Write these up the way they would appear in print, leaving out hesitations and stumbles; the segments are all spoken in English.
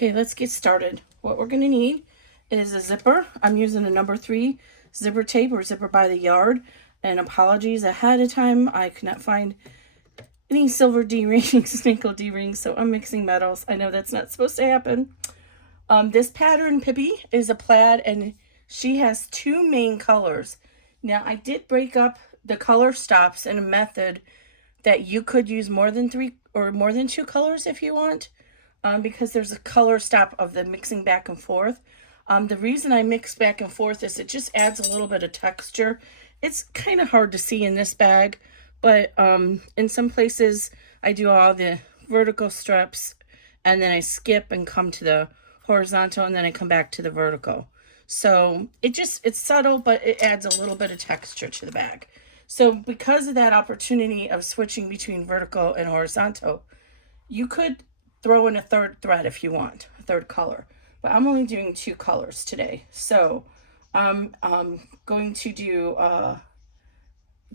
Okay, let's get started. What we're going to need is a zipper. I'm using a number 3 zipper tape or zipper by the yard. And apologies ahead of time, I could not find any silver D-rings, nickel D-rings, so I'm mixing metals. I know that's not supposed to happen. This pattern, Pippy, is a plaid, and she has 2 main colors. Now, I did break up the color stops in a method that you could use more than 3 or more than 2 colors if you want, because there's a color stop of the mixing back and forth. The reason I mix back and forth is it just adds a little bit of texture. It's kind of hard to see in this bag, but in some places I do all the vertical strips and then I skip and come to the horizontal and then I come back to the vertical. So it's subtle, but it adds a little bit of texture to the bag. So because of that opportunity of switching between vertical and horizontal, you could throw in a 3rd thread if you want, a 3rd color. But I'm only doing 2 colors today. So I'm going to do,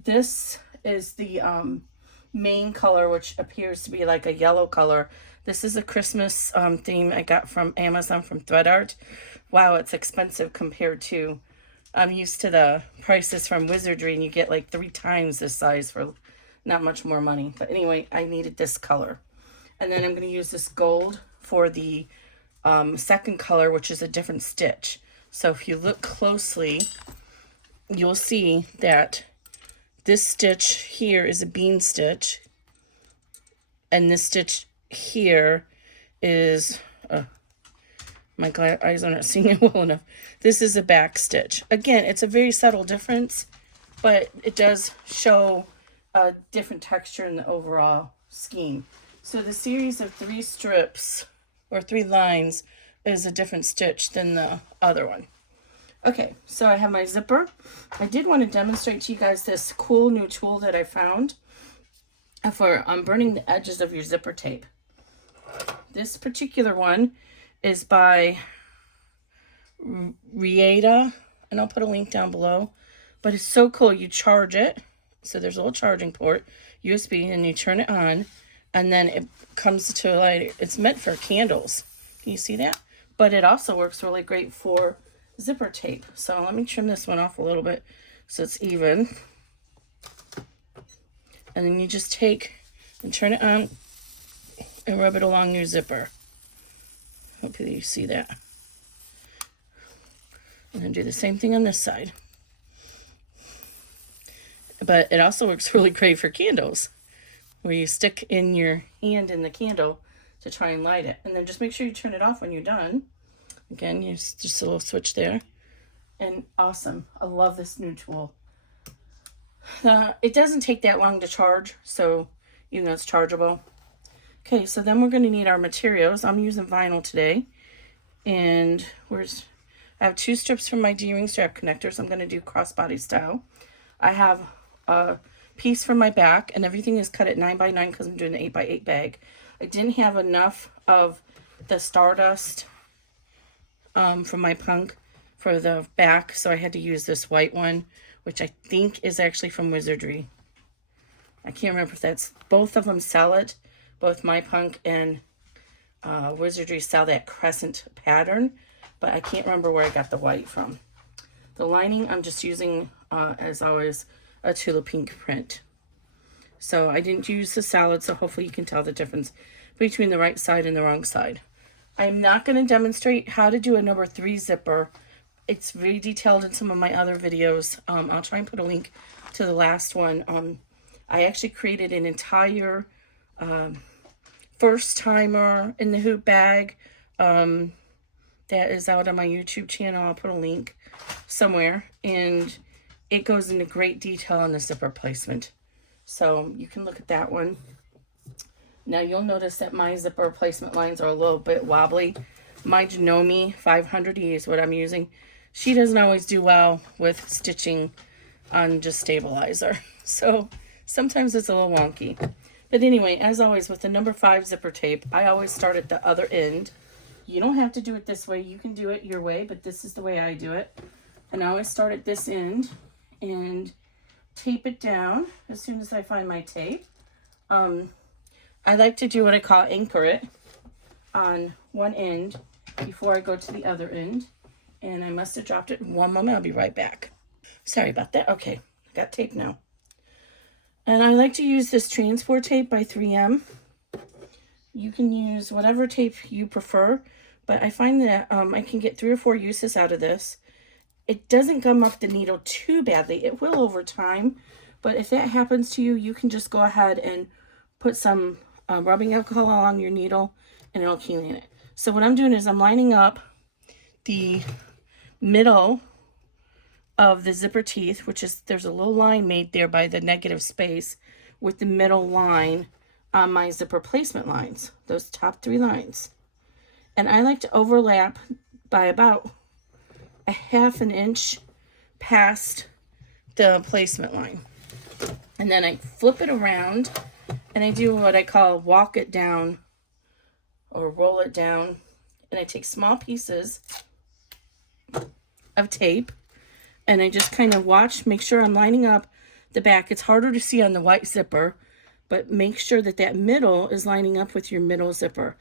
this is the main color, which appears to be like a yellow color. This is a Christmas theme I got from Amazon from Thread Art. Wow, it's expensive compared to, I'm used to the prices from Wizardry, and you get like 3 times this size for not much more money. But anyway, I needed this color. And then I'm going to use this gold for the 2nd color, which is a different stitch. So if you look closely, you'll see that this stitch here is a bean stitch, and this stitch here is, my eyes are not seeing it well enough. This is a back stitch. Again, it's a very subtle difference, but it does show a different texture in the overall scheme. So the series of 3 strips or 3 lines is a different stitch than the other one. Okay, so I have my zipper. I did want to demonstrate to you guys this cool new tool that I found for burning the edges of your zipper tape. This particular one is by Rieta, and I'll put a link down below. But it's so cool. You charge it. So there's a little charging port, USB, and you turn it on, and then it comes to light. It's meant for candles. Can you see that? But it also works really great for zipper tape. So let me trim this one off a little bit so it's even. And then you just take and turn it on and rub it along your zipper. Hopefully you see that. And then do the same thing on this side. But it also works really great for candles, where you stick in your hand in the candle to try and light it. And then just make sure you turn it off when you're done. Again, just a little switch there. And awesome. I love this new tool. It doesn't take that long to charge, so even though it's chargeable. Okay, so then we're going to need our materials. I'm using vinyl today. And I have 2 strips from my D-ring strap connectors. I'm going to do crossbody style. I have a piece from my back, and everything is cut at 9x9 because I'm doing an 8x8 bag. I didn't have enough of the Stardust from my punk for the back, so I had to use this white one, which I think is actually from Wizardry. I can't remember if that's, both of them sell it. Both my punk and Wizardry sell that crescent pattern, but I can't remember where I got the white from. The lining, I'm just using, as always, a Tula pink print. So I didn't use the salad, so hopefully you can tell the difference between the right side and the wrong side. I'm not going to demonstrate how to do a number 3 zipper. It's very detailed in some of my other videos. I'll try and put a link to the last one. I actually created an entire first timer in the hoop bag that is out on my YouTube channel. I'll put a link somewhere, and it goes into great detail on the zipper placement. So you can look at that one. Now you'll notice that my zipper placement lines are a little bit wobbly. My Janome 500E is what I'm using. She doesn't always do well with stitching on just stabilizer. So sometimes it's a little wonky. But anyway, as always with the number 5 zipper tape, I always start at the other end. You don't have to do it this way. You can do it your way, but this is the way I do it. And I always start at this end and tape it down as soon as I find my tape. I like to do what I call anchor it on one end before I go to the other end. And I must have dropped it. One moment, I'll be right back. Sorry about that. Okay, I got tape now. And I like to use this transport tape by 3M. You can use whatever tape you prefer, but I find that I can get 3 or 4 uses out of this. It doesn't gum up the needle too badly. It will over time, but if that happens to you, you can just go ahead and put some rubbing alcohol along your needle and it'll clean it. So what I'm doing is I'm lining up the middle of the zipper teeth, which is, there's a little line made there by the negative space, with the middle line on my zipper placement lines, those top 3 lines. And I like to overlap by about a 1/2 inch past the placement line. And then I flip it around and I do what I call walk it down or roll it down. And I take small pieces of tape and I just kind of watch, make sure I'm lining up the back. It's harder to see on the white zipper, but make sure that that middle is lining up with your middle zipper.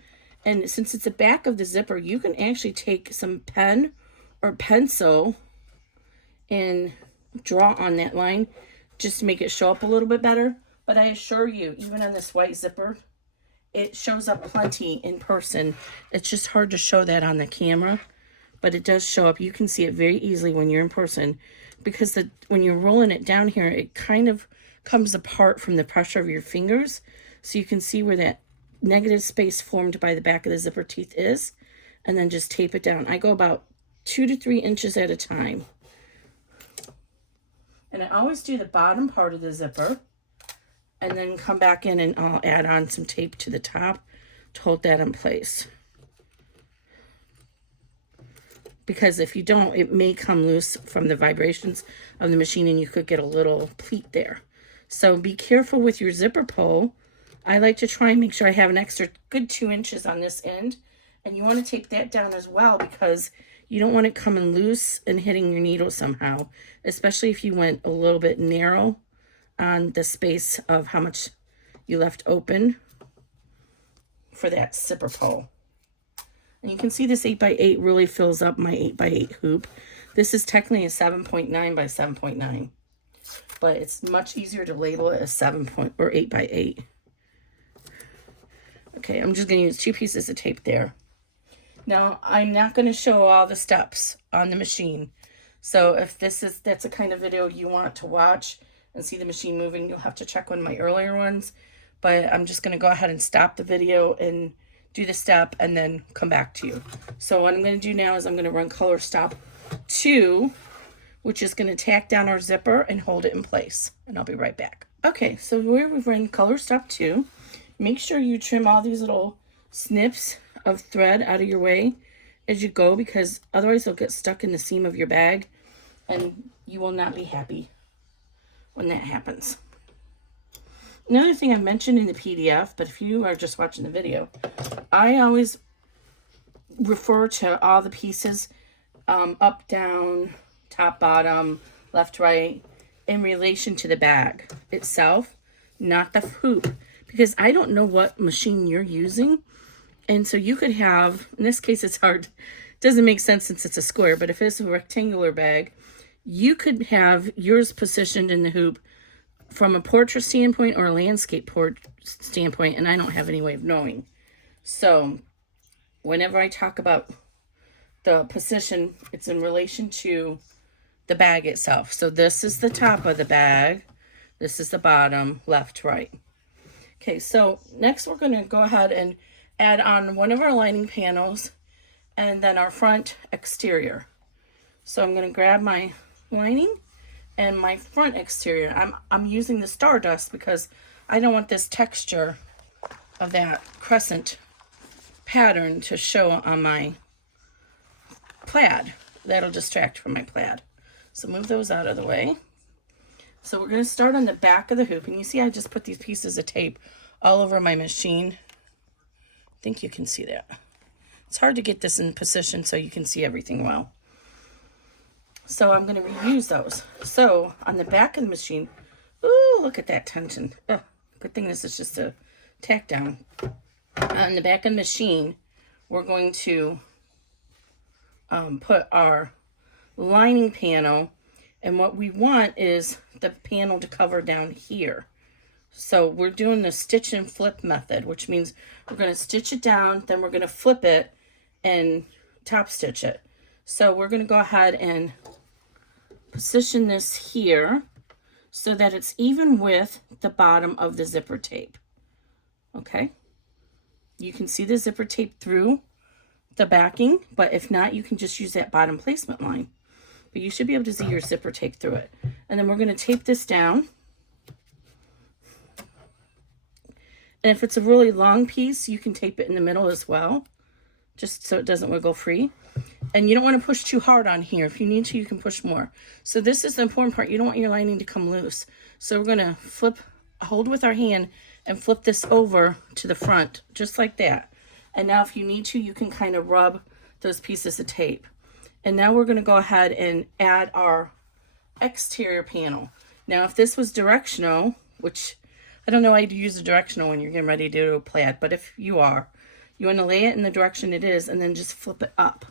And since it's the back of the zipper, you can actually take some pen or pencil and draw on that line just to make it show up a little bit better. But I assure you, even on this white zipper, it shows up plenty in person. It's just hard to show that on the camera, but it does show up. You can see it very easily when you're in person, because when you're rolling it down here, it kind of comes apart from the pressure of your fingers. So you can see where that negative space formed by the back of the zipper teeth is, and then just tape it down. I go about 2 to 3 inches at a time. And I always do the bottom part of the zipper and then come back in and I'll add on some tape to the top to hold that in place. Because if you don't, it may come loose from the vibrations of the machine and you could get a little pleat there. So be careful with your zipper pull. I like to try and make sure I have an extra good 2 inches on this end. And you want to tape that down as well, because you don't want it coming loose and hitting your needle somehow, especially if you went a little bit narrow on the space of how much you left open for that zipper pull. And you can see this 8x8 really fills up my 8x8 hoop. This is technically a 7.9 by 7.9, but it's much easier to label it as 8x8. Okay, I'm just going to use 2 pieces of tape there. Now, I'm not going to show all the steps on the machine. So if that's a kind of video you want to watch and see the machine moving, you'll have to check one of my earlier ones. But I'm just going to go ahead and stop the video and do the step and then come back to you. So what I'm going to do now is I'm going to run color stop 2, which is going to tack down our zipper and hold it in place. And I'll be right back. Okay, so where we've run color stop 2, make sure you trim all these little snips of thread out of your way as you go, because otherwise they'll get stuck in the seam of your bag and you will not be happy when that happens. Another thing I mentioned in the PDF, but if you are just watching the video, I always refer to all the pieces up, down, top, bottom, left, right, in relation to the bag itself, not the hoop, because I don't know what machine you're using. And so you could have, in this case it's hard, it doesn't make sense since it's a square, but if it's a rectangular bag, you could have yours positioned in the hoop from a portrait standpoint or a landscape standpoint, and I don't have any way of knowing. So whenever I talk about the position, it's in relation to the bag itself. So this is the top of the bag, this is the bottom, left, right. Okay, so next we're going to go ahead and add on one of our lining panels and then our front exterior. So I'm going to grab my lining and my front exterior. I'm using the Stardust because I don't want this texture of that crescent pattern to show on my plaid. That'll distract from my plaid. So move those out of the way. So we're going to start on the back of the hoop, and you see I just put these pieces of tape all over my machine. I think you can see that. It's hard to get this in position so you can see everything well. So I'm going to reuse those. So on the back of the machine, ooh, look at that tension. Oh, good thing this is just a tack down. On the back of the machine, we're going to put our lining panel, and what we want is the panel to cover down here. So we're doing the stitch and flip method, which means we're going to stitch it down, then we're going to flip it and top stitch it. So we're going to go ahead and position this here so that it's even with the bottom of the zipper tape. Okay, you can see the zipper tape through the backing, but if not, you can just use that bottom placement line. But you should be able to see your zipper tape through it. And then we're going to tape this down. And if it's a really long piece, you can tape it in the middle as well, just so it doesn't wiggle free. And you don't want to push too hard on here. If you need to, you can push more. So this is the important part. You don't want your lining to come loose. So we're going to hold with our hand and flip this over to the front, just like that. And now if you need to, you can kind of rub those pieces of tape. And now we're going to go ahead and add our exterior panel. Now, if this was directional, which I don't know why you use a directional when you're getting ready to do a plaid, but if you are, you want to lay it in the direction it is and then just flip it up.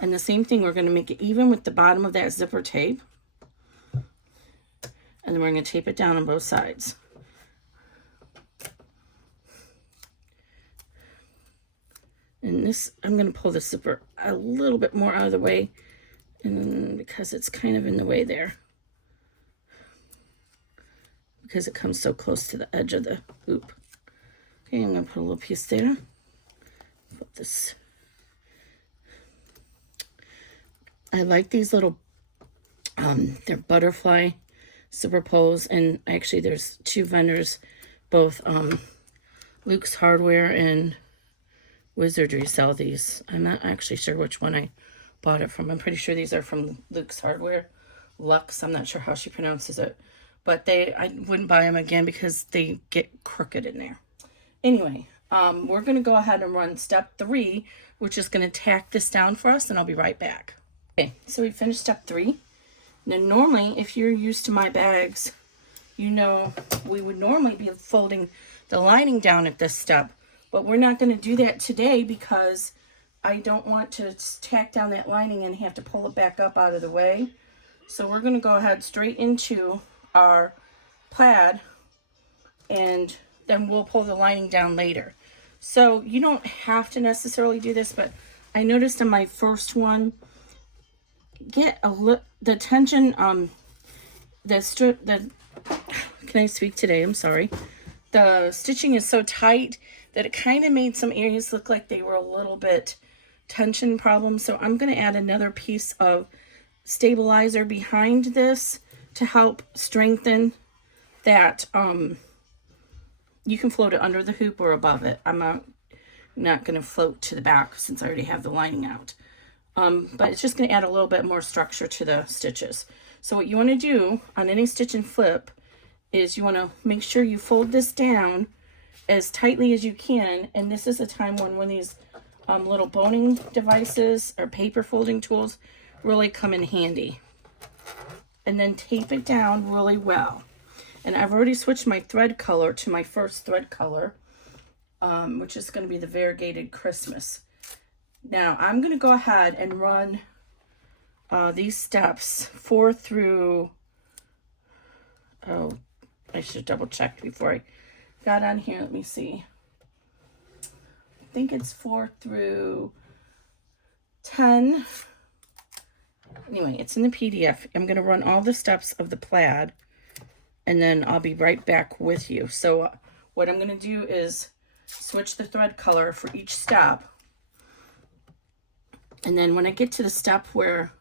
And the same thing, we're going to make it even with the bottom of that zipper tape. And then we're going to tape it down on both sides. And this, I'm going to pull the zipper a little bit more out of the way, and because it's kind of in the way there, because it comes so close to the edge of the hoop. Okay, I'm going to put a little piece there. Put this. I like these little, they're butterfly zipper pulls, and actually there's two vendors, both Luxe Hardware and Wizardry sell these. I'm not actually sure which one I bought it from. I'm pretty sure these are from Luxe Hardware. Luxe, I'm not sure how she pronounces it. But I wouldn't buy them again because they get crooked in there. Anyway, we're going to go ahead and run step 3, which is going to tack this down for us, and I'll be right back. Okay, so we finished step 3. Now normally, if you're used to my bags, you know we would normally be folding the lining down at this step. But we're not going to do that today because I don't want to tack down that lining and have to pull it back up out of the way. So we're going to go ahead straight into our plaid, and then we'll pull the lining down later. So you don't have to necessarily do this, but I noticed on my first one, the tension, can I speak today? I'm sorry. The stitching is so tight that it kind of made some areas look like they were a little bit tension problems. So I'm going to add another piece of stabilizer behind this to help strengthen that. You can float it under the hoop or above it. I'm not going to float to the back since I already have the lining out. But it's just going to add a little bit more structure to the stitches. So what you want to do on any stitch and flip is you want to make sure you fold this down as tightly as you can. And this is a time when one of these little boning devices or paper folding tools really come in handy. And then tape it down really well. And I've already switched my thread color to my first thread color, which is going to be the variegated Christmas. Now I'm going to go ahead and run these steps 4 through, I should double check before I got on here. Let me see. I think it's 4 through 10. Anyway, it's in the PDF. I'm going to run all the steps of the plaid, and then I'll be right back with you. So what I'm going to do is switch the thread color for each step. And then when I get to the step where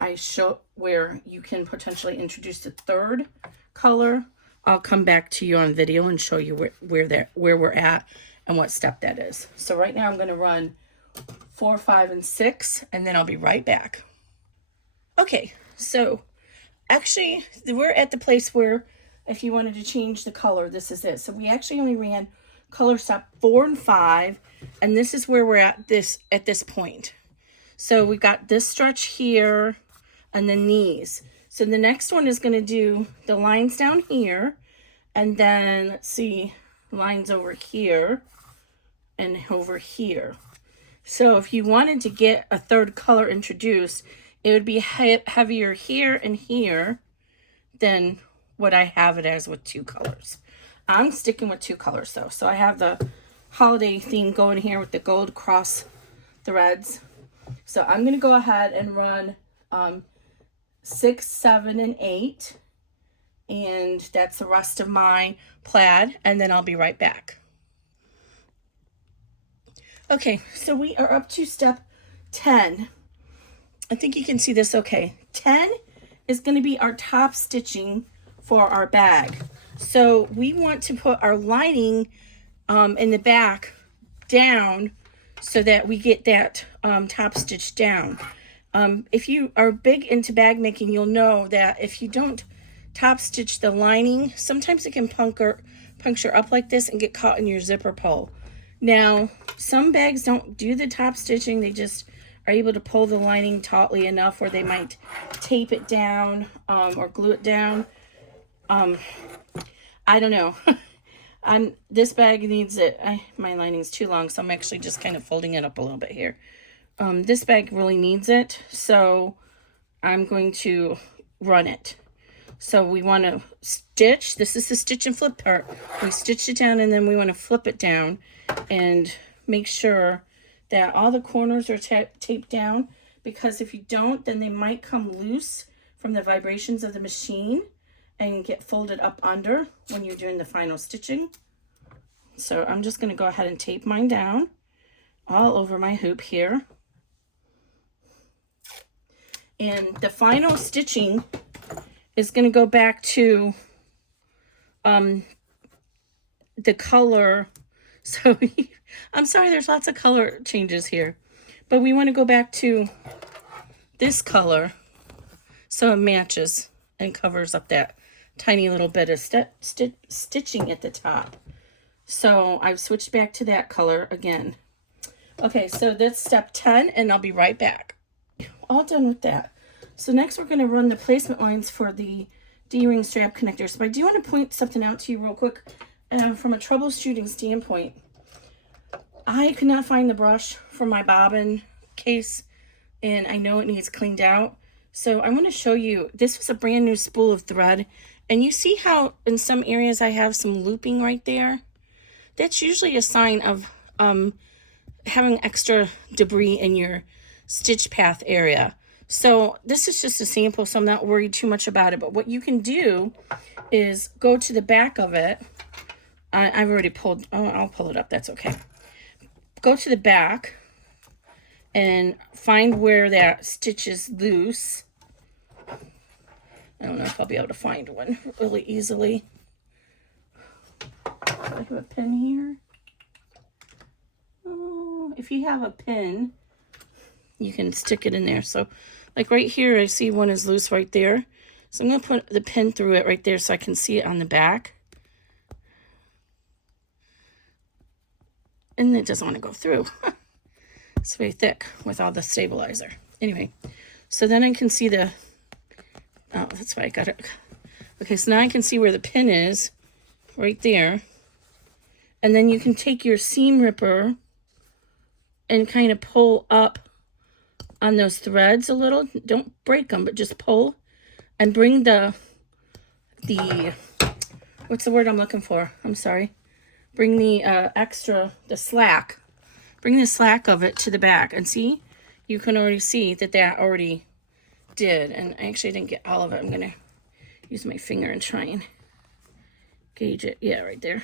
I show where you can potentially introduce the third color, I'll come back to you on video and show you where we're at and what step that is. So right now I'm going to run 4, 5, and 6, and then I'll be right back. Okay, so actually we're at the place where if you wanted to change the color, this is it. So we actually only ran color step 4 and 5, and this is where we're at this point. So we got this stretch here and then these. So the next one is going to do the lines down here, and then let's see, lines over here and over here. So if you wanted to get a third color introduced, it would be heavier here and here than what I have it as with 2 colors. I'm sticking with 2 colors though. So I have the holiday theme going here with the gold cross threads. So I'm going to go ahead and run 6, 7, and 8. And that's the rest of my plaid. And then I'll be right back. Okay, so we are up to step 10. I think you can see this okay. 10 is going to be our top stitching for our bag. So we want to put our lining in the back down so that we get that top stitch down. If you are big into bag making, you'll know that if you don't top stitch the lining, sometimes it can puncture up like this and get caught in your zipper pull. Now, some bags don't do the top stitching. They just are able to pull the lining tautly enough where they might tape it down or glue it down. I don't know. This bag needs it. My lining's too long, so I'm actually just kind of folding it up a little bit here. This bag really needs it, so I'm going to run it. So we want to stitch. This is the stitch and flip part. We stitched it down, and then we want to flip it down and make sure that all the corners are taped down, because if you don't, then they might come loose from the vibrations of the machine and get folded up under when you're doing the final stitching. So I'm just going to go ahead and tape mine down all over my hoop here. And the final stitching is going to go back to the color. So I'm sorry, there's lots of color changes here, but we want to go back to this color so it matches and covers up that tiny little bit of stitching at the top. So I've switched back to that color again. Okay, so that's step 10, and I'll be right back. All done with that. So next we're going to run the placement lines for the D-ring strap connectors. But I do want to point something out to you real quick. From a troubleshooting standpoint, I could not find the brush for my bobbin case, and I know it needs cleaned out. So I want to show you, this was a brand new spool of thread, and you see how in some areas I have some looping right there? That's usually a sign of having extra debris in your stitch path area. So this is just a sample, so I'm not worried too much about it. But what you can do is go to the back of it. I've already pulled, oh, I'll pull it up, that's okay. Go to the back and find where that stitch is loose. I don't know if I'll be able to find one really easily. Do I have a pin here? Oh, if you have a pin, you can stick it in there. So like right here, I see one is loose right there. So I'm going to put the pin through it right there so I can see it on the back. And it doesn't want to go through. It's very thick with all the stabilizer. Anyway, so then I can see the, oh, that's why I got it. Okay, so now I can see where the pin is right there. And then you can take your seam ripper and kind of pull up on those threads a little. Don't break them, but just pull and bring the what's the word I'm looking for? I'm sorry. Bring the the slack. Bring the slack of it to the back. And see, you can already see that that already did. And I actually didn't get all of it. I'm going to use my finger and try and gauge it. Yeah, right there.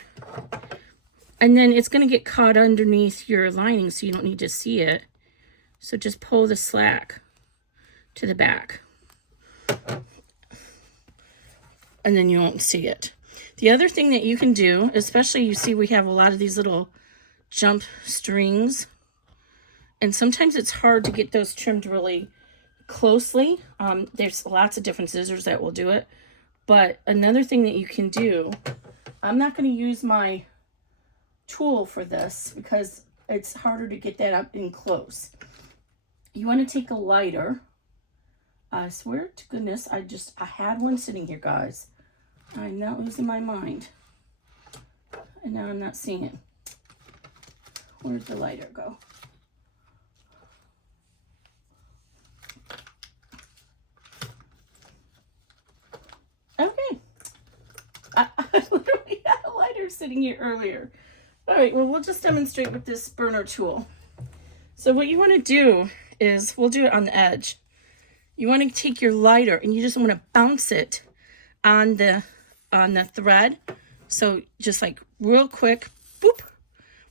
And then it's going to get caught underneath your lining, so you don't need to see it. So just pull the slack to the back. And then you won't see it. The other thing that you can do, especially you see we have a lot of these little jump strings, and sometimes it's hard to get those trimmed really closely. There's lots of different scissors that will do it. But another thing that you can do, I'm not going to use my tool for this because it's harder to get that up in close. You want to take a lighter. I swear to goodness, I had one sitting here, guys. I'm not losing my mind. And now I'm not seeing it. Where'd the lighter go? sitting here earlier. All right, well, we'll just demonstrate with this burner tool. So what you want to do is, we'll do it on the edge. You want to take your lighter and you just want to bounce it on the thread. So just like real quick, boop,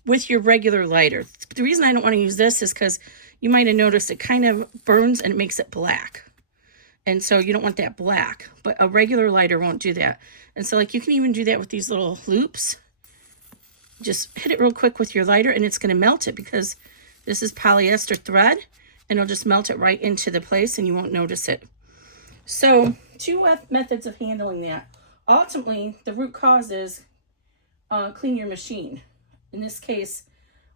with your regular lighter. The reason I don't want to use this is because you might have noticed it kind of burns and it makes it black. And so you don't want that black, but a regular lighter won't do that. And so like you can even do that with these little loops. Just hit it real quick with your lighter and it's going to melt it because this is polyester thread and it'll just melt it right into the place and you won't notice it. So two methods of handling that. Ultimately, the root cause is clean your machine. In this case,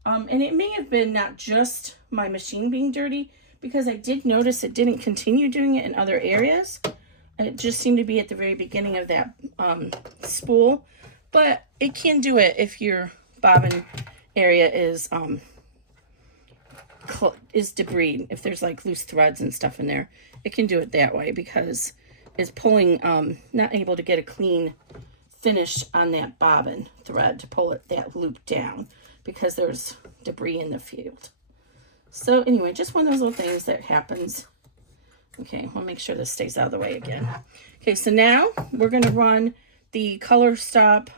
and it may have been not just my machine being dirty, because I did notice it didn't continue doing it in other areas. It just seemed to be at the very beginning of that spool. But it can do it if your bobbin area is debris. If there's like loose threads and stuff in there, it can do it that way because it's pulling, not able to get a clean finish on that bobbin thread to pull that loop down because there's debris in the field. So anyway, just one of those little things that happens. Okay, we'll make sure this stays out of the way again. Okay, so now we're going to run the Color Stop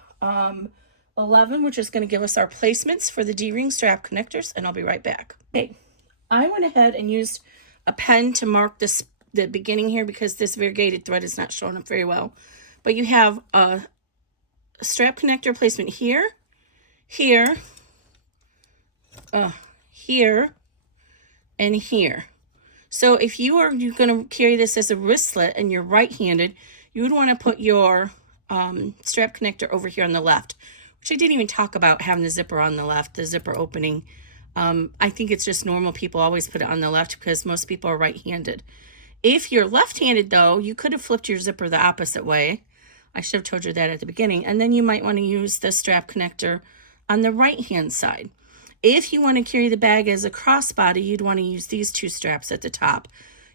11, which is going to give us our placements for the D-ring strap connectors, and I'll be right back. Okay, I went ahead and used a pen to mark the beginning here because this variegated thread is not showing up very well. But you have a strap connector placement here, here, here, and here. So if you are going to carry this as a wristlet and you're right-handed, you would want to put your strap connector over here on the left, which I didn't even talk about having the zipper on the left, the zipper opening. I think it's just normal. People always put it on the left because most people are right-handed. If you're left-handed, though, you could have flipped your zipper the opposite way. I should have told you that at the beginning. And then you might want to use the strap connector on the right-hand side. If you want to carry the bag as a crossbody, you'd want to use these two straps at the top.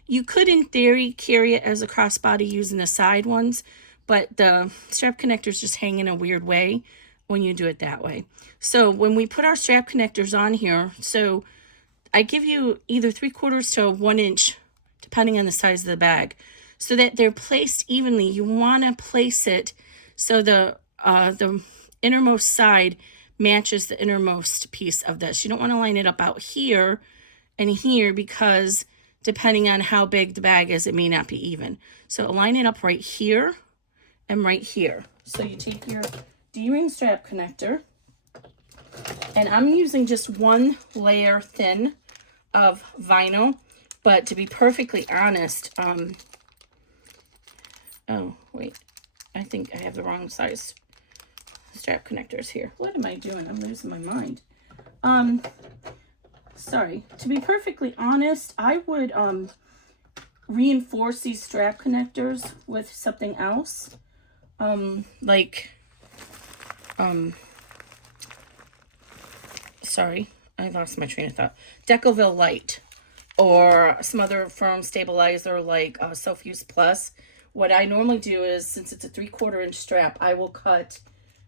You could, in theory, carry it as a crossbody using the side ones, but the strap connectors just hang in a weird way when you do it that way. So when we put our strap connectors on here, so I give you either 3/4 to 1 inch, depending on the size of the bag, so that they're placed evenly. You want to place it so the innermost side matches the innermost piece of this. You don't want to line it up out here and here because depending on how big the bag is, it may not be even. So line it up right here and right here. So you take your D-ring strap connector, and I'm using just one layer thin of vinyl, but to be perfectly honest, oh wait, I think I have the wrong size strap connectors here. What am I doing? I'm losing my mind. Sorry. To be perfectly honest, I would reinforce these strap connectors with something else. Sorry, I lost my train of thought. Decoville Light or some other firm stabilizer like Self-Use Plus. What I normally do is, since it's a 3/4 inch strap, I will cut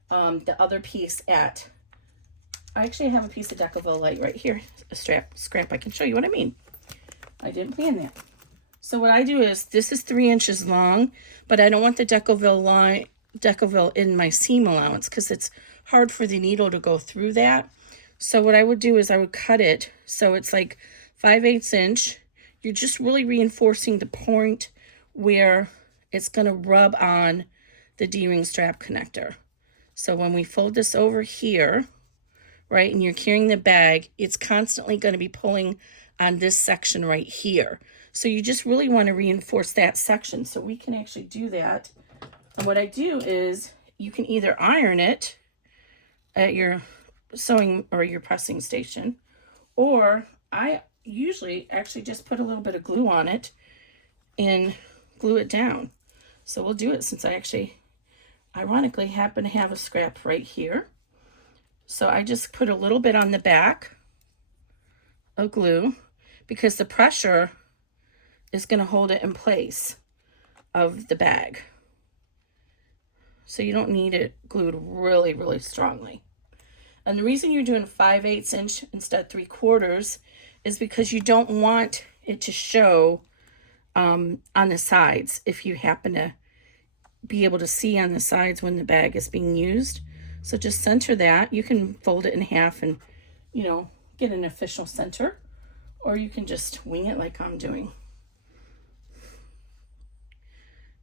the other piece at, I actually have a piece of Decoville Light right here, a scrap. I can show you what I mean. I didn't plan that. So what I do is, this is 3 inches long, but I don't want the Decoville in my seam allowance because it's hard for the needle to go through that. So what I would do is I would cut it so it's like 5/8 inch. You're just really reinforcing the point where it's going to rub on the D-ring strap connector. So when we fold this over here, right, and you're carrying the bag, it's constantly going to be pulling on this section right here. So you just really want to reinforce that section. So we can actually do that. And what I do is, you can either iron it at your sewing or your pressing station, or I usually actually just put a little bit of glue on it and glue it down. So we'll do it since I actually ironically happen to have a scrap right here. So I just put a little bit on the back of glue because the pressure is going to hold it in place of the bag. So you don't need it glued really, really strongly. And the reason you're doing 5/8 inch instead of 3/4 is because you don't want it to show on the sides. If you happen to be able to see on the sides when the bag is being used. So just center that. You can fold it in half and, you know, get an official center, or you can just wing it like I'm doing.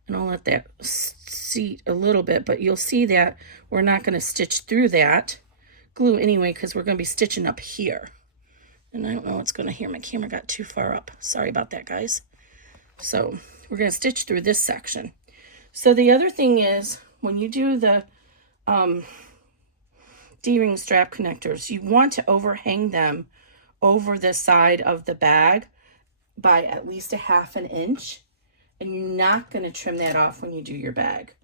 And I'll let that seat a little bit, but you'll see that we're not going to stitch through that glue anyway, because we're going to be stitching up here. And I don't know what's going to here. My camera got too far up. Sorry about that, guys. So we're going to stitch through this section. So the other thing is, when you do the D-ring strap connectors, you want to overhang them over the side of the bag by at least 1/2 inch. And you're not going to trim that off when you do your bag.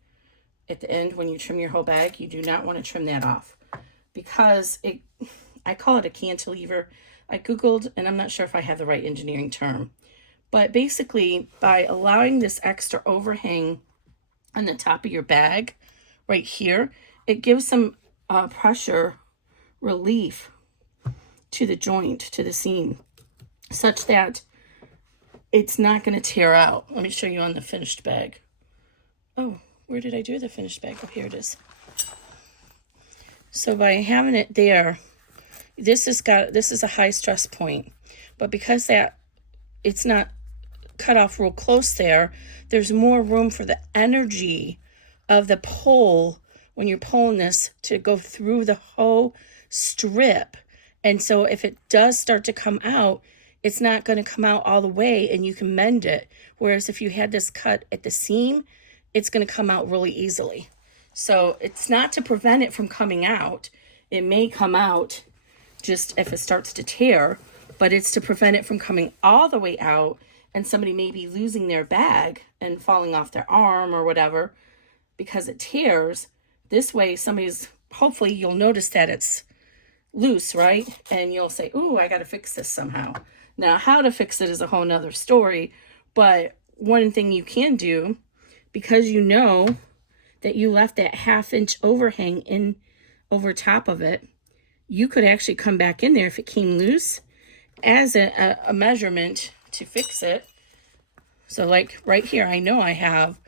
At the end, when you trim your whole bag, you do not want to trim that off, because I call it a cantilever. I Googled, and I'm not sure if I have the right engineering term, but basically by allowing this extra overhang on the top of your bag right here, it gives some pressure relief to the joint, to the seam, such that it's not going to tear out. Let me show you on the finished bag. Oh, where did I do the finished bag? Oh, here it is. So by having it there, this is a high stress point, but because it's not cut off real close there, there's more room for the energy of the pole when you're pulling this to go through the whole strip. And so if it does start to come out, it's not going to come out all the way and you can mend it. Whereas if you had this cut at the seam, it's going to come out really easily. So it's not to prevent it from coming out. It may come out just if it starts to tear, but it's to prevent it from coming all the way out, and somebody may be losing their bag and falling off their arm or whatever because it tears. This way, hopefully you'll notice that it's loose, right? And you'll say, ooh, I got to fix this somehow. Now, how to fix it is a whole nother story, but one thing you can do, because you know that you left that 1/2 inch overhang in over top of it, you could actually come back in there if it came loose as a measurement to fix it. So like right here, I know I have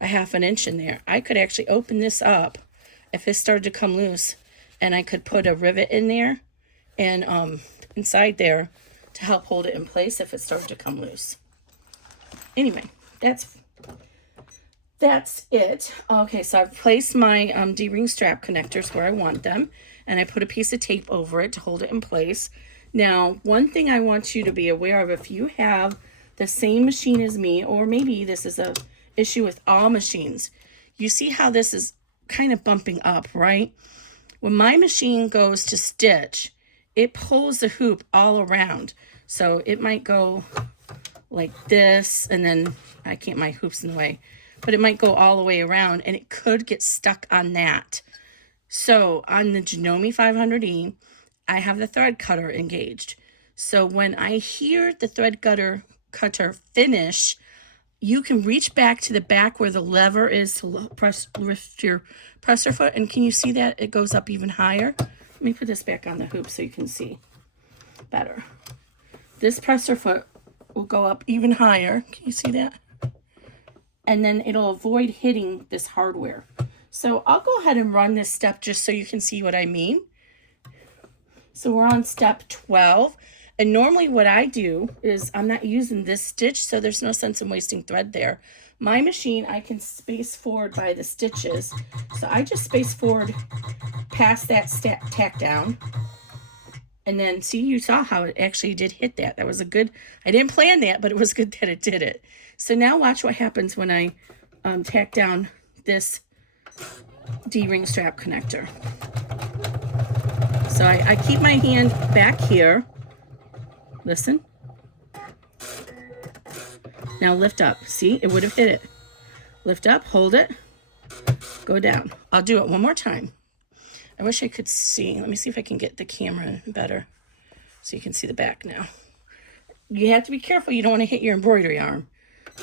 a 1/2 inch in there. I could actually open this up if it started to come loose, and I could put a rivet in there and inside there to help hold it in place if it started to come loose. Anyway, that's it. Okay, so I've placed my D-ring strap connectors where I want them, and I put a piece of tape over it to hold it in place. Now, one thing I want you to be aware of, if you have the same machine as me, or maybe this is a issue with all machines, you see how this is kind of bumping up, right? When my machine goes to stitch, it pulls the hoop all around. So it might go like this, and then my hoop's in the way, but it might go all the way around, and it could get stuck on that. So on the Janome 500E, I have the thread cutter engaged. So when I hear the thread cutter finish, you can reach back to the back where the lever is to lift your presser foot. And can you see that it goes up even higher? Let me put this back on the hoop so you can see better. This presser foot will go up even higher. Can you see that? And then it'll avoid hitting this hardware. So I'll go ahead and run this step just so you can see what I mean. So we're on step 12. And normally what I do is I'm not using this stitch, so there's no sense in wasting thread there. My machine, I can space forward by the stitches. So I just space forward past that tack down. And then see, you saw how it actually did hit that. That was a good, I didn't plan that, but it was good that it did it. So now watch what happens when I tack down this D-ring strap connector. So I keep my hand back here. Listen. Now lift up. See, it would have hit it. Lift up, hold it, go down. I'll do it one more time. I wish I could see. Let me see if I can get the camera better so you can see the back now. You have to be careful. You don't want to hit your embroidery arm.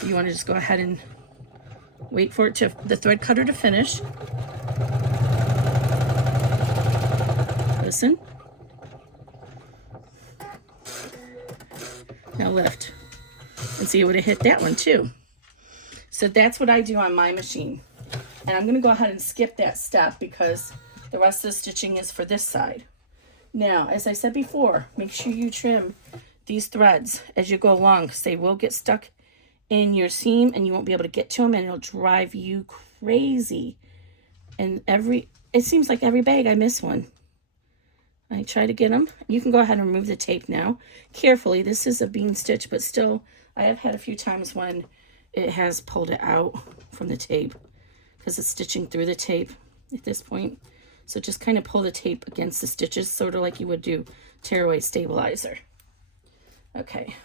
You want to just go ahead and Wait for it to, the thread cutter to finish. Listen. Now lift. And see, it would have hit that one too. So that's what I do on my machine. And I'm going to go ahead and skip that step because the rest of the stitching is for this side. Now, as I said before, make sure you trim these threads as you go along because they will get stuck in your seam and you won't be able to get to them and it'll drive you crazy. And it seems like every bag I miss one. I try to get them. You can go ahead and remove the tape now. Carefully, this is a bean stitch, but still, I have had a few times when it has pulled it out from the tape because it's stitching through the tape at this point. So just kind of pull the tape against the stitches, sort of like you would do tearaway stabilizer. Okay.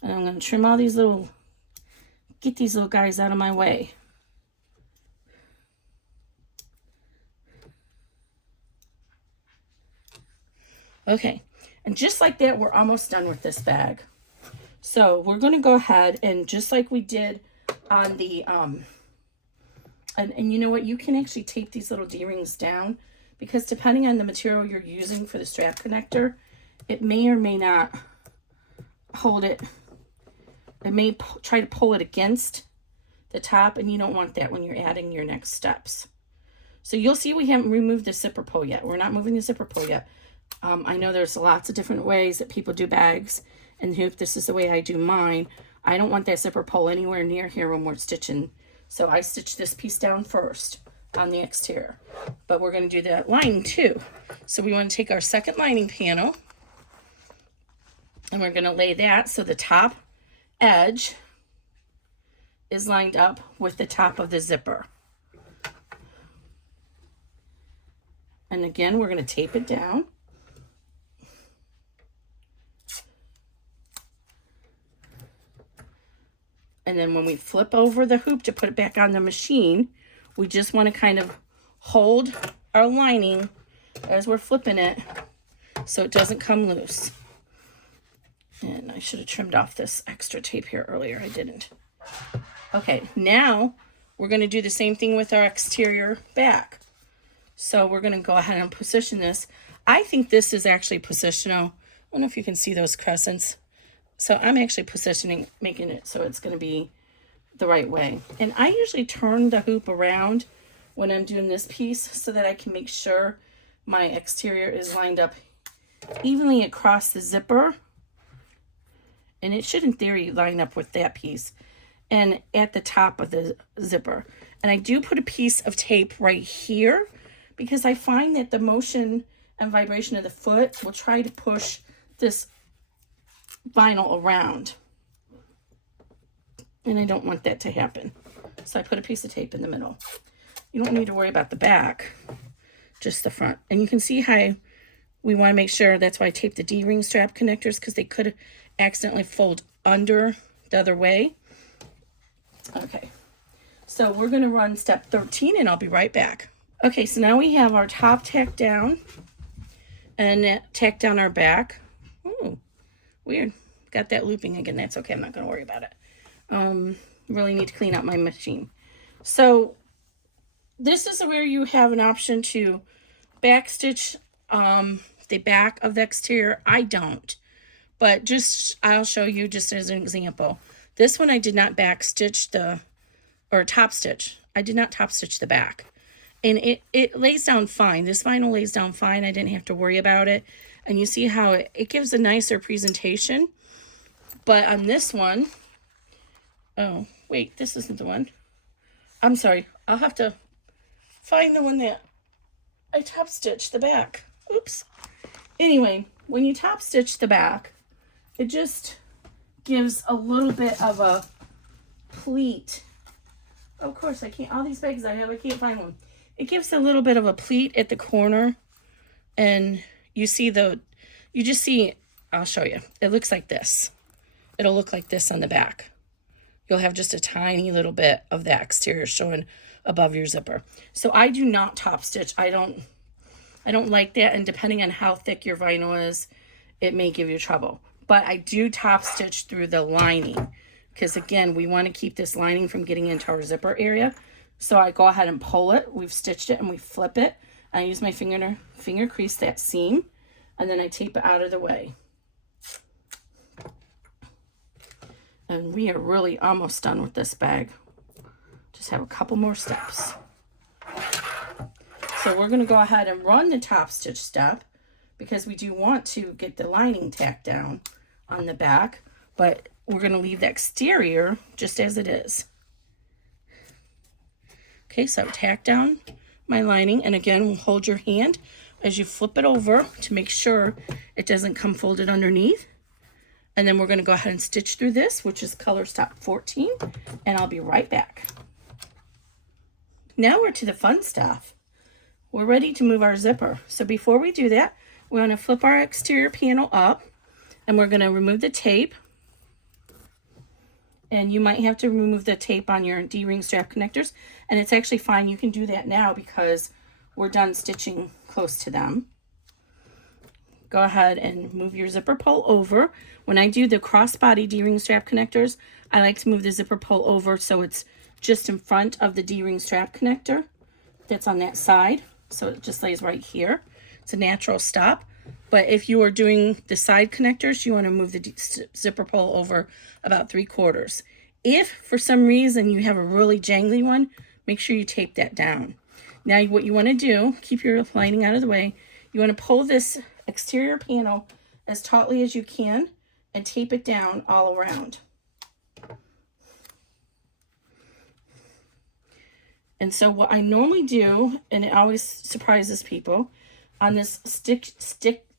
And I'm going to trim all these little, get these little guys out of my way. Okay, and just like that, we're almost done with this bag. So we're going to go ahead and just like we did on the, and you know what, you can actually tape these little D-rings down because depending on the material you're using for the strap connector, it may or may not hold it. It may try to pull it against the top, and you don't want that when you're adding your next steps. So you'll see we haven't removed the zipper pull yet. We're not moving the zipper pull yet. I know there's lots of different ways that people do bags, and if this is the way I do mine, I don't want that zipper pull anywhere near here when we're stitching. So I stitch this piece down first on the exterior, but we're going to do that lining too. So we want to take our second lining panel and we're going to lay that so the top edge is lined up with the top of the zipper. And again, we're going to tape it down. And then when we flip over the hoop to put it back on the machine, we just want to kind of hold our lining as we're flipping it so it doesn't come loose. And I should have trimmed off this extra tape here earlier. I didn't. Okay, now we're going to do the same thing with our exterior back. So we're going to go ahead and position this. I think this is actually positional. I don't know if you can see those crescents. So I'm actually positioning, making it so it's going to be the right way. And I usually turn the hoop around when I'm doing this piece so that I can make sure my exterior is lined up evenly across the zipper. And it should, in theory, line up with that piece and at the top of the zipper. And I do put a piece of tape right here because I find that the motion and vibration of the foot will try to push this vinyl around, and I don't want that to happen. So I put a piece of tape in the middle. You don't need to worry about the back, just the front. And you can see how we want to make sure, that's why I taped the D-ring strap connectors, because they could accidentally fold under the other way. Okay, so we're going to run step 13 and I'll be right back. Okay, so now we have our top tacked down and tacked down our back. Ooh, weird. Got that looping again. That's okay. I'm not going to worry about it. Really need to clean out my machine. So this is where you have an option to backstitch the back of the exterior. I don't, but just I'll show you just as an example. This one I did not backstitch or top stitch. I did not top stitch the back. And it lays down fine. This vinyl lays down fine. I didn't have to worry about it. And you see how it gives a nicer presentation. But on this one, oh, wait, this isn't the one. I'm sorry. I'll have to find the one that I top stitched the back. Oops. Anyway, when you top stitch the back, it just gives a little bit of a pleat. Of course, I can't, all these bags I have, I can't find one. It gives a little bit of a pleat at the corner, and you see you just see, I'll show you. It looks like this. It'll look like this on the back. You'll have just a tiny little bit of the exterior showing above your zipper. So I do not top stitch. I don't like that, and depending on how thick your vinyl is, it may give you trouble. But I do top stitch through the lining because again, we want to keep this lining from getting into our zipper area. So I go ahead and pull it. We've stitched it and we flip it. I use my finger crease that seam, and then I tape it out of the way. And we are really almost done with this bag. Just have a couple more steps. So we're going to go ahead and run the top stitch step because we do want to get the lining tacked down on the back, but we're going to leave the exterior just as it is. Okay, so tack down my lining, and again, we'll hold your hand as you flip it over to make sure it doesn't come folded underneath. And then we're going to go ahead and stitch through this, which is color stop 14, and I'll be right back. Now we're to the fun stuff. We're ready to move our zipper. So before we do that, we're going to flip our exterior panel up, and we're going to remove the tape. And you might have to remove the tape on your D-ring strap connectors, and it's actually fine. You can do that now because we're done stitching close to them. Go ahead and move your zipper pull over. When I do the crossbody D-ring strap connectors, I like to move the zipper pull over so it's just in front of the D-ring strap connector that's on that side. So it just lays right here. It's a natural stop. But if you are doing the side connectors, you want to move the zipper pull over about 3/4. If for some reason you have a really jangly one, make sure you tape that down. Now what you want to do, keep your lining out of the way. You want to pull this exterior panel as tautly as you can and tape it down all around. And so what I normally do, and it always surprises people, on this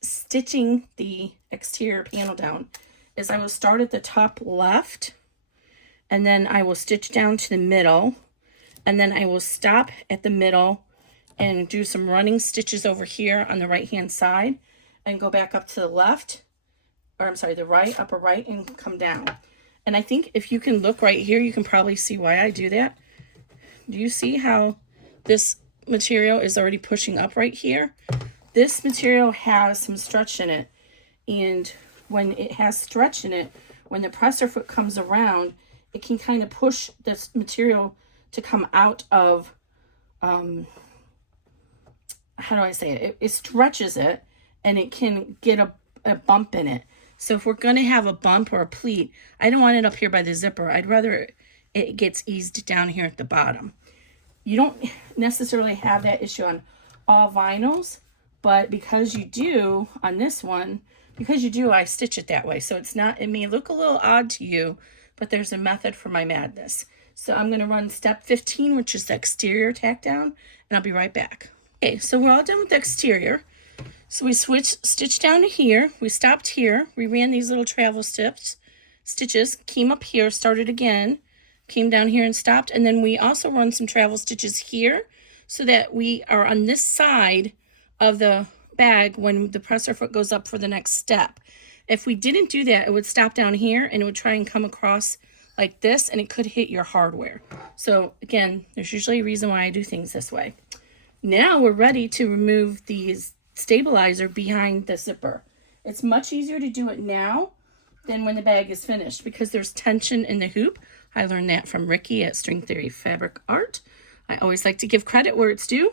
stitching the exterior panel down, is I will start at the top left, and then I will stitch down to the middle, and then I will stop at the middle and do some running stitches over here on the right hand side, and go back up to the left, or I'm sorry, the right, upper right, and come down. And I think if you can look right here, you can probably see why I do that. Do you see how this material is already pushing up right here? This material has some stretch in it, and when it has stretch in it, when the presser foot comes around, it can kind of push this material to come out of, how do I say it? It stretches it, and it can get a bump in it. So if we're going to have a bump or a pleat, I don't want it up here by the zipper. I'd rather it gets eased down here at the bottom. You don't necessarily have that issue on all vinyls, but because you do on this one, because you do, I stitch it that way. So it's not, it may look a little odd to you, but there's a method for my madness. So I'm going to run step 15, which is the exterior tack down, and I'll be right back. Okay, so we're all done with the exterior. So we stitched down to here, we stopped here, we ran these little travel stitches, came up here, started again, came down here and stopped, and then we also run some travel stitches here so that we are on this side of the bag when the presser foot goes up for the next step. If we didn't do that, it would stop down here and it would try and come across like this, and it could hit your hardware. So again, there's usually a reason why I do things this way. Now we're ready to remove these stabilizer behind the zipper. It's much easier to do it now than when the bag is finished because there's tension in the hoop. I learned that from Ricky at String Theory Fabric Art. I always like to give credit where it's due.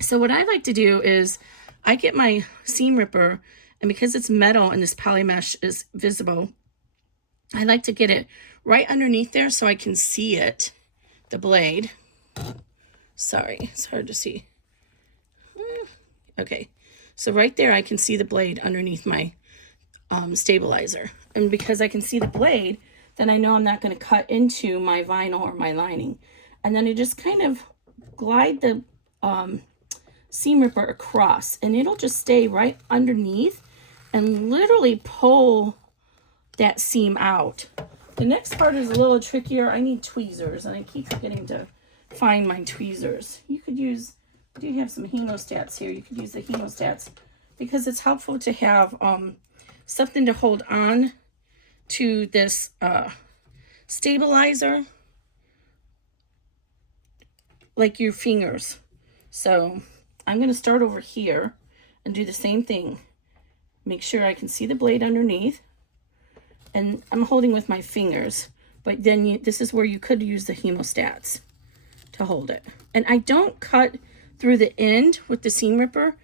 So what I like to do is I get my seam ripper, and because it's metal and this poly mesh is visible, I like to get it right underneath there so I can see it, the blade. Sorry, it's hard to see. Okay, so right there I can see the blade underneath my stabilizer. And because I can see the blade, then I know I'm not going to cut into my vinyl or my lining. And then I just kind of glide the seam ripper across, and it'll just stay right underneath and literally pull that seam out. The next part is a little trickier. I need tweezers, and I keep forgetting to find my tweezers. You could use, I do have some hemostats here. You could use the hemostats because it's helpful to have something to hold on to this stabilizer, like your fingers. So I'm going to start over here and do the same thing. Make sure I can see the blade underneath, and I'm holding with my fingers. But then this is where you could use the hemostats to hold it. And I don't cut through the end with the seam ripper.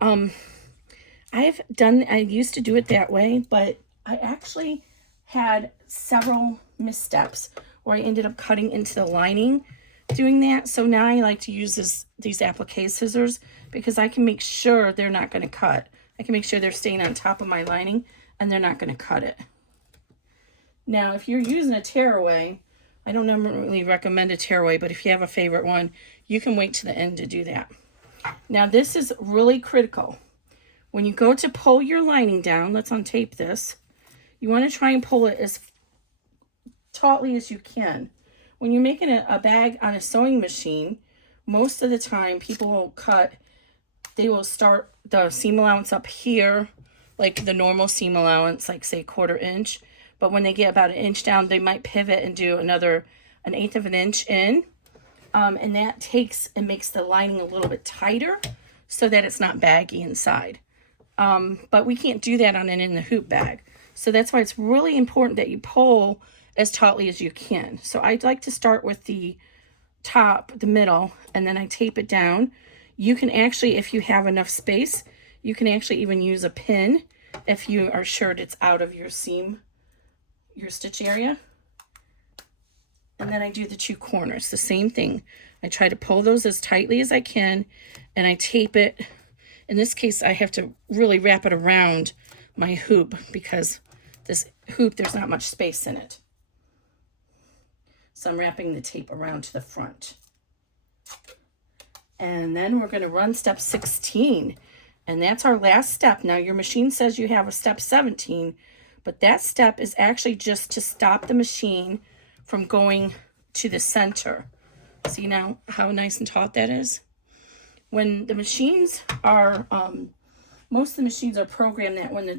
I used to do it that way, but I actually had several missteps where I ended up cutting into the lining doing that. So now I like to use these applique scissors because I can make sure they're not going to cut. I can make sure they're staying on top of my lining and they're not going to cut it. Now, if you're using a tearaway, I don't normally recommend a tearaway, but if you have a favorite one, you can wait to the end to do that. Now, this is really critical. When you go to pull your lining down, let's untape this. You want to try and pull it as tautly as you can. When you're making a bag on a sewing machine, most of the time people will cut, they will start the seam allowance up here, like the normal seam allowance, like say 1/4 inch. But when they get about 1 inch down, they might pivot and do an 1/8 of an inch in. And that makes the lining a little bit tighter so that it's not baggy inside. But we can't do that on an in the hoop bag. So that's why it's really important that you pull as tautly as you can. So I'd like to start with the top, the middle, and then I tape it down. You can actually, if you have enough space, you can actually even use a pin if you are sure it's out of your seam, your stitch area. And then I do the 2 corners, the same thing. I try to pull those as tightly as I can, and I tape it. In this case, I have to really wrap it around my hoop because this hoop, there's not much space in it. So I'm wrapping the tape around to the front. And then we're going to run step 16. And that's our last step. Now your machine says you have a step 17, but that step is actually just to stop the machine from going to the center. See now how nice and taut that is? When the machines are, most of the machines are programmed that when the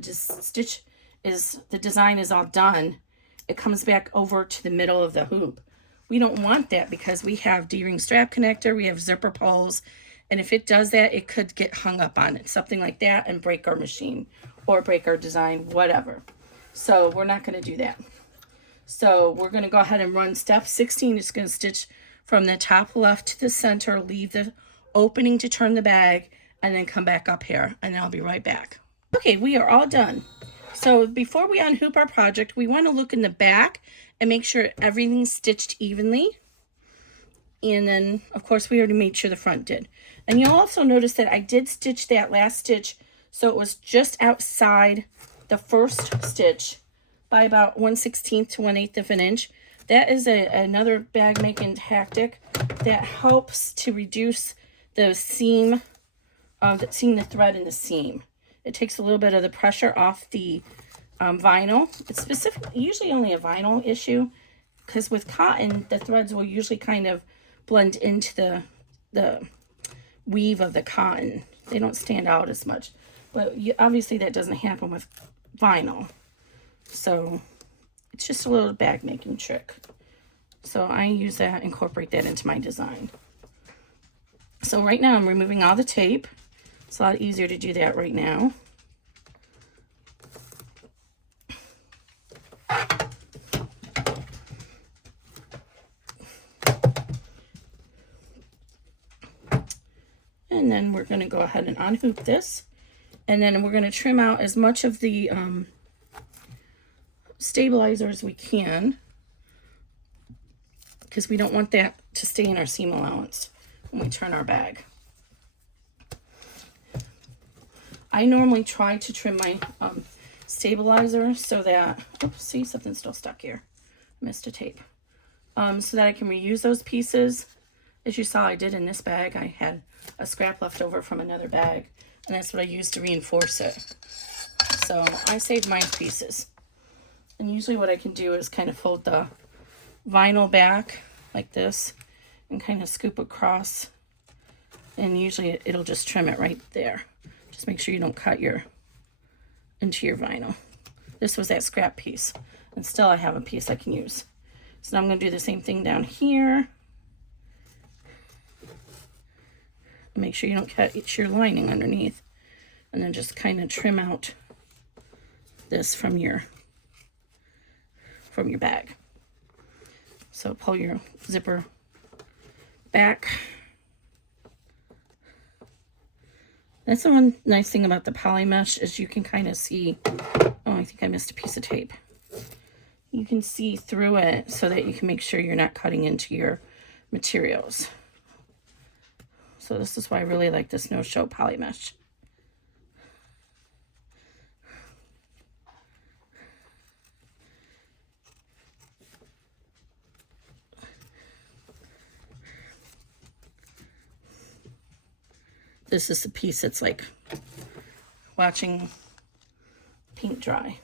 design is all done, it comes back over to the middle of the hoop. We don't want that because we have D-ring strap connector, we have zipper pulls, and if it does that, it could get hung up on it, something like that, and break our machine or break our design, whatever. So we're not going to do that. So we're going to go ahead and run step 16. Just going to stitch from the top left to the center, leave the opening to turn the bag, and then come back up here, and I'll be right back. Okay, we are all done. So before we unhoop our project, we want to look in the back and make sure everything's stitched evenly. And then, of course, we already made sure the front did. And you'll also notice that I did stitch that last stitch, so it was just outside the first stitch by about 1/16 to 1/8 of an inch. That is another bag making tactic that helps to reduce the seam, seeing the thread in the seam. It takes a little bit of the pressure off the vinyl. It's usually only a vinyl issue, because with cotton, the threads will usually kind of blend into the weave of the cotton. They don't stand out as much. But obviously that doesn't happen with vinyl. So it's just a little bag making trick. So I use that, incorporate that into my design. So right now I'm removing all the tape. It's a lot easier to do that right now. And then we're going to go ahead and unhoop this. And then we're going to trim out as much of the stabilizer as we can, because we don't want that to stay in our seam allowance when we turn our bag. I normally try to trim my stabilizer so that, oops, see, something's still stuck here. Missed a tape. So that I can reuse those pieces. As you saw, I did in this bag. I had a scrap left over from another bag, and that's what I used to reinforce it. So I saved my pieces. And usually what I can do is kind of fold the vinyl back like this and kind of scoop across, and usually it'll just trim it right there. Just make sure you don't cut into your vinyl. This was that scrap piece, and still I have a piece I can use. So now I'm going to do the same thing down here. Make sure you don't cut your lining underneath, and then just kind of trim out this from your bag. So pull your zipper back. That's the one nice thing about the poly mesh is you can kind of see, oh, I think I missed a piece of tape. You can see through it so that you can make sure you're not cutting into your materials. So this is why I really like this no-show poly mesh. This is the piece that's like watching paint dry.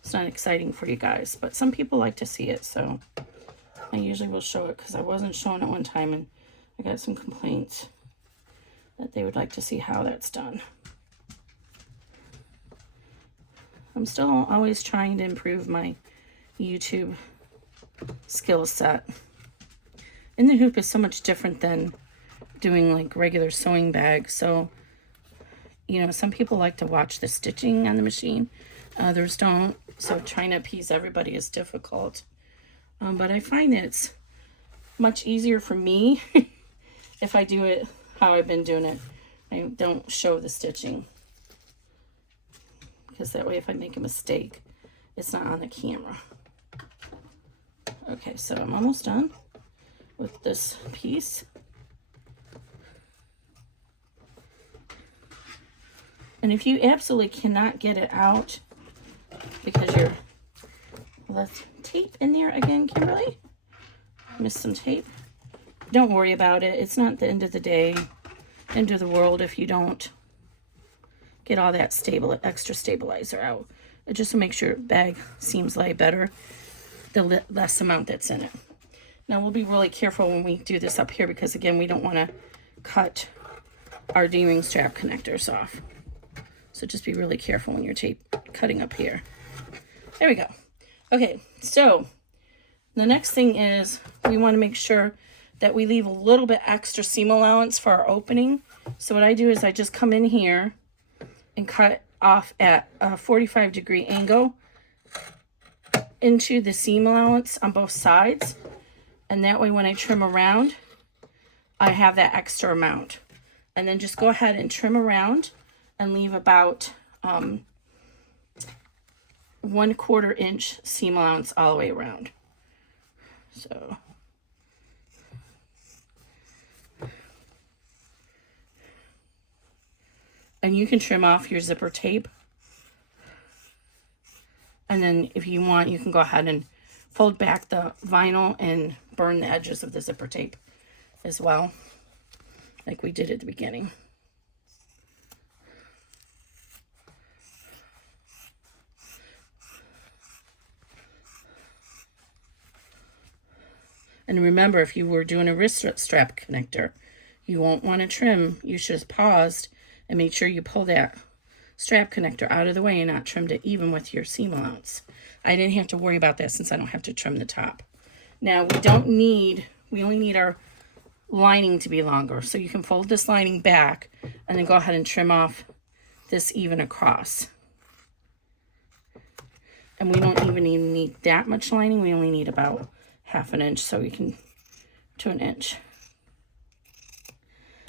It's not exciting for you guys, but some people like to see it, so I usually will show it because I wasn't showing it one time and I got some complaints that they would like to see how that's done. I'm still always trying to improve my YouTube skill set. And the hoop is so much different than doing like regular sewing bags. So, you know, some people like to watch the stitching on the machine. Others don't. So trying to appease everybody is difficult. But I find that it's much easier for me if I do it how I've been doing it. I don't show the stitching. Because that way if I make a mistake, it's not on the camera. Okay, so I'm almost done with this piece. And if you absolutely cannot get it out because you're, well, that's tape in there again, Kimberly. Missed some tape. Don't worry about it. It's not the end of the day, end of the world if you don't get all that extra stabilizer out. It just will make your bag seams lay better, the less amount that's in it. Now we'll be really careful when we do this up here because again, we don't want to cut our D-ring strap connectors off. So just be really careful when you're cutting up here. There we go. Okay, so the next thing is we want to make sure that we leave a little bit extra seam allowance for our opening. So what I do is I just come in here and cut off at a 45-degree angle into the seam allowance on both sides. And that way when I trim around, I have that extra amount. And then just go ahead and trim around and leave about 1/4 inch seam allowance all the way around. So and you can trim off your zipper tape, and then if you want you can go ahead and fold back the vinyl and burn the edges of the zipper tape as well, like we did at the beginning. And remember, if you were doing a wrist strap connector, you won't want to trim. You should have paused and made sure you pull that strap connector out of the way and not trimmed it even with your seam allowance. I didn't have to worry about that since I don't have to trim the top. Now, we only need our lining to be longer. So you can fold this lining back and then go ahead and trim off this even across. And we don't even need that much lining. We only need about 1/2 inch, so we can to 1 inch.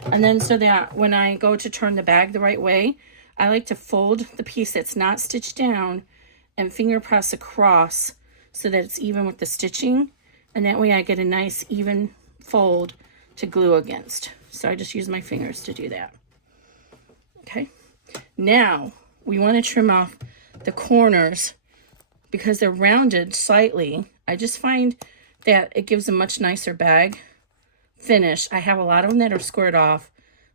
And then so that when I go to turn the bag the right way, I like to fold the piece that's not stitched down and finger press across so that it's even with the stitching. And that way I get a nice even fold to glue against. So I just use my fingers to do that. Okay. Now we want to trim off the corners because they're rounded slightly. I just find that it gives a much nicer bag finish. I have a lot of them that are squared off,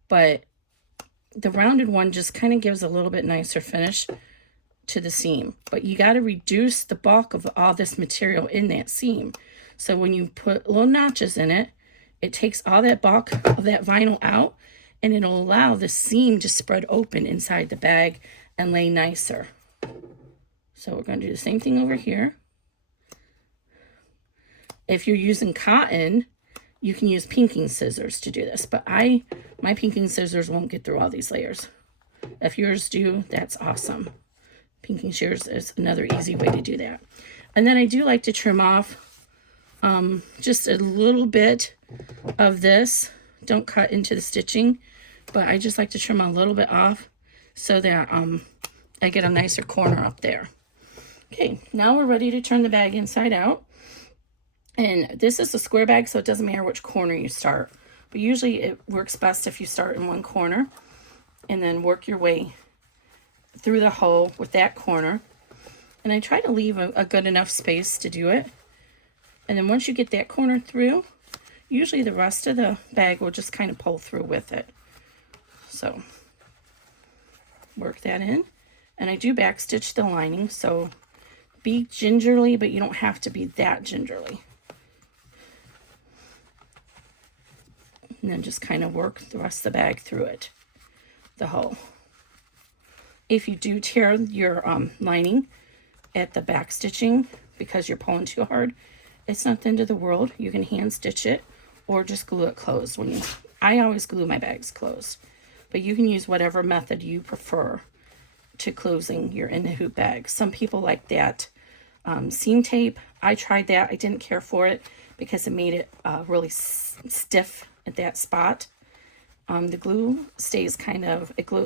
but the rounded one just kind of gives a little bit nicer finish to the seam. But you got to reduce the bulk of all this material in that seam. So when you put little notches in it, it takes all that bulk of that vinyl out and it'll allow the seam to spread open inside the bag and lay nicer. So we're going to do the same thing over here. If you're using cotton, you can use pinking scissors to do this, but my pinking scissors won't get through all these layers. If yours do, that's awesome. Pinking shears is another easy way to do that. And then I do like to trim off just a little bit of this. Don't cut into the stitching, but I just like to trim a little bit off so that I get a nicer corner up there. Okay, now we're ready to turn the bag inside out. And this is a square bag, so it doesn't matter which corner you start. But usually it works best if you start in one corner and then work your way through the hole with that corner. And I try to leave a good enough space to do it. And then once you get that corner through, usually the rest of the bag will just kind of pull through with it. So work that in. And I do back stitch the lining, so be gingerly, but you don't have to be that gingerly. And then just kind of work the rest of the bag through it, the hole. If you do tear your lining at the back stitching because you're pulling too hard, it's not the end of the world. You can hand stitch it or just glue it closed. I always glue my bags closed, but you can use whatever method you prefer to closing your in the hoop bag. Some people like that seam tape. I tried that. I didn't care for it because it made it really stiff at that spot. The glue stays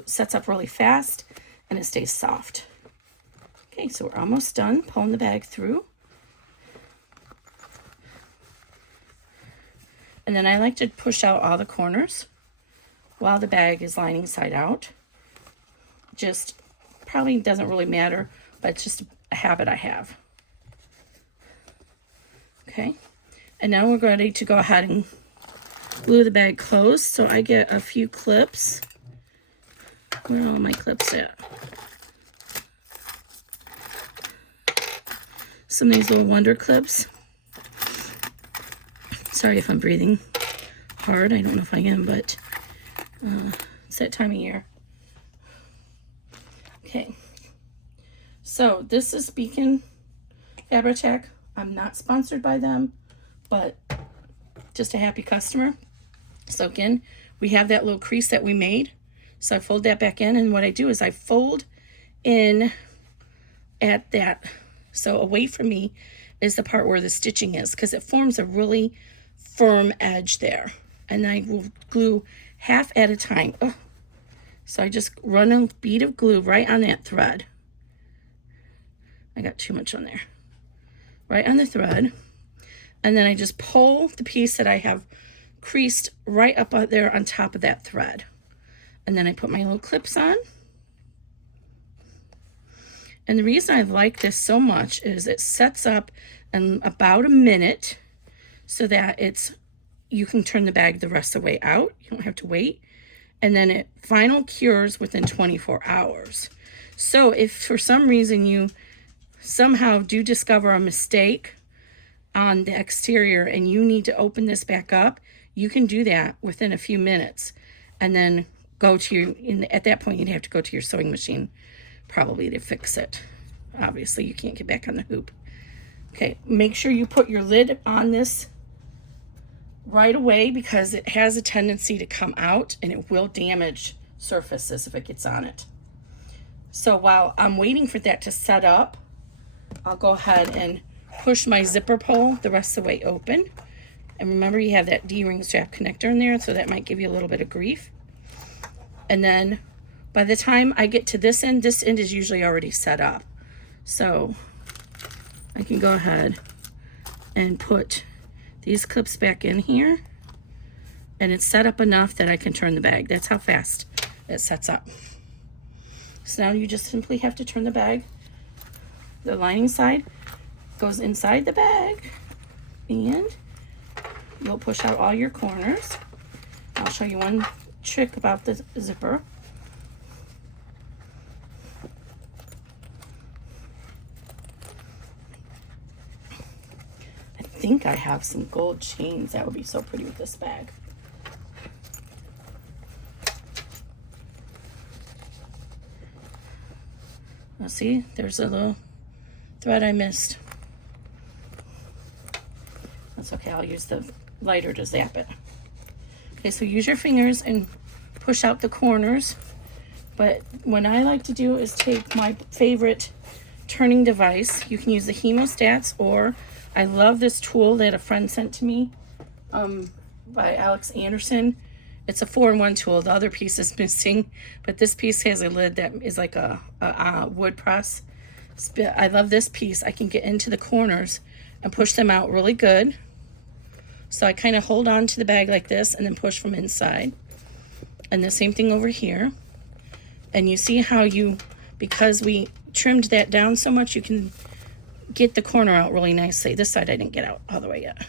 sets up really fast and it stays soft. Okay, so we're almost done pulling the bag through. And then I like to push out all the corners while the bag is lining side out. Just probably doesn't really matter, but it's just a habit I have. Okay, and now we're ready to go ahead and glue the bag closed. So I get a few clips. Where are all my clips at? Some of these little wonder clips. Sorry if I'm breathing hard. I don't know if I am, but it's that time of year. Okay. So this is Beacon Fabri-Tac. I'm not sponsored by them, but just a happy customer. So again, we have that little crease that we made. So I fold that back in, and what I do is I fold in at that. So away from me is the part where the stitching is, because it forms a really firm edge there. And I will glue half at a time. Oh. So I just run a bead of glue right on that thread. I got too much on there. Right on the thread. And then I just pull the piece that I have creased right up there on top of that thread. And then I put my little clips on. And the reason I like this so much is it sets up in about a minute so that you can turn the bag the rest of the way out. You don't have to wait. And then it final cures within 24 hours. So if for some reason you somehow do discover a mistake on the exterior and you need to open this back up, you can do that within a few minutes. And then go to at that point, you'd have to go to your sewing machine probably to fix it. Obviously, you can't get back on the hoop. Okay, make sure you put your lid on this right away because it has a tendency to come out and it will damage surfaces if it gets on it. So while I'm waiting for that to set up, I'll go ahead and push my zipper pull the rest of the way open. And remember, you have that D-ring strap connector in there, so that might give you a little bit of grief. And then by the time I get to this end is usually already set up. So I can go ahead and put these clips back in here. And it's set up enough that I can turn the bag. That's how fast it sets up. So now you just simply have to turn the bag. The lining side goes inside the bag. And you'll push out all your corners. I'll show you one trick about the zipper. I think I have some gold chains that would be so pretty with this bag. Now see, there's a little thread I missed. That's okay, I'll use the lighter to zap it. Okay, so use your fingers and push out the corners. But what I like to do is take my favorite turning device. You can use the hemostats or I love this tool that a friend sent to me by Alex Anderson. It's a 4-in-1 tool. The other piece is missing, but this piece has a lid that is like a wood press. I love this piece. I can get into the corners and push them out really good. So I kind of hold on to the bag like this and then push from inside. And the same thing over here. And you see how because we trimmed that down so much, you can get the corner out really nicely. This side I didn't get out all the way yet.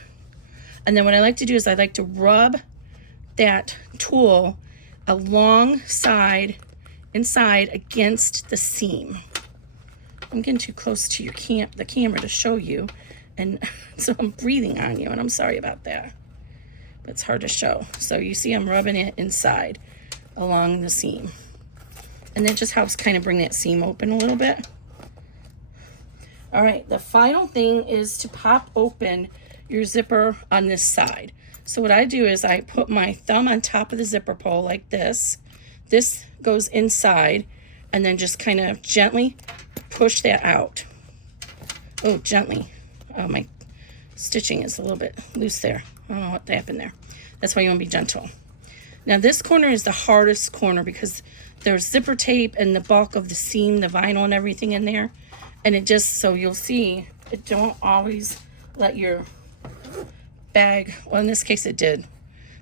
And then what I like to do is I like to rub that tool alongside, inside against the seam. I'm getting too close to the camera to show you, and so I'm breathing on you, and I'm sorry about that. But it's hard to show. So you see I'm rubbing it inside along the seam. And that just helps kind of bring that seam open a little bit. All right, the final thing is to pop open your zipper on this side. So what I do is I put my thumb on top of the zipper pole like this. This goes inside, and then just kind of gently push that out. Oh, gently. Oh, my stitching is a little bit loose there. I don't know what happened there. That's why you want to be gentle. Now this corner is the hardest corner because there's zipper tape and the bulk of the seam, the vinyl and everything in there. And it just, so you'll see, it don't always let your bag, well in this case it did,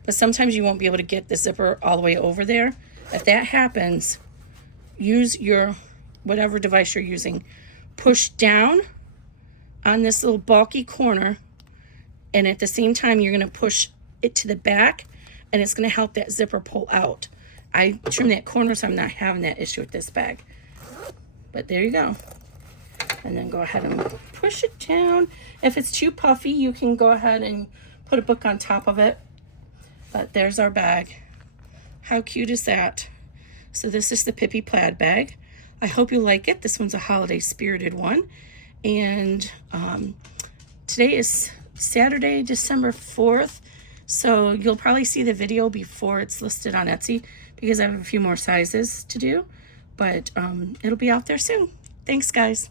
but sometimes you won't be able to get the zipper all the way over there. If that happens, use your, whatever device you're using, push down on this little bulky corner, and at the same time you're going to push it to the back, and it's going to help that zipper pull out. I trimmed that corner so I'm not having that issue with this bag. But there you go. And then go ahead and push it down. If it's too puffy, you can go ahead and put a book on top of it. But there's our bag. How cute is that? So this is the Pippy Plaid bag. I hope you like it. This one's a holiday spirited one. And today is Saturday, December 4th. So you'll probably see the video before it's listed on Etsy because I have a few more sizes to do. But it'll be out there soon. Thanks, guys.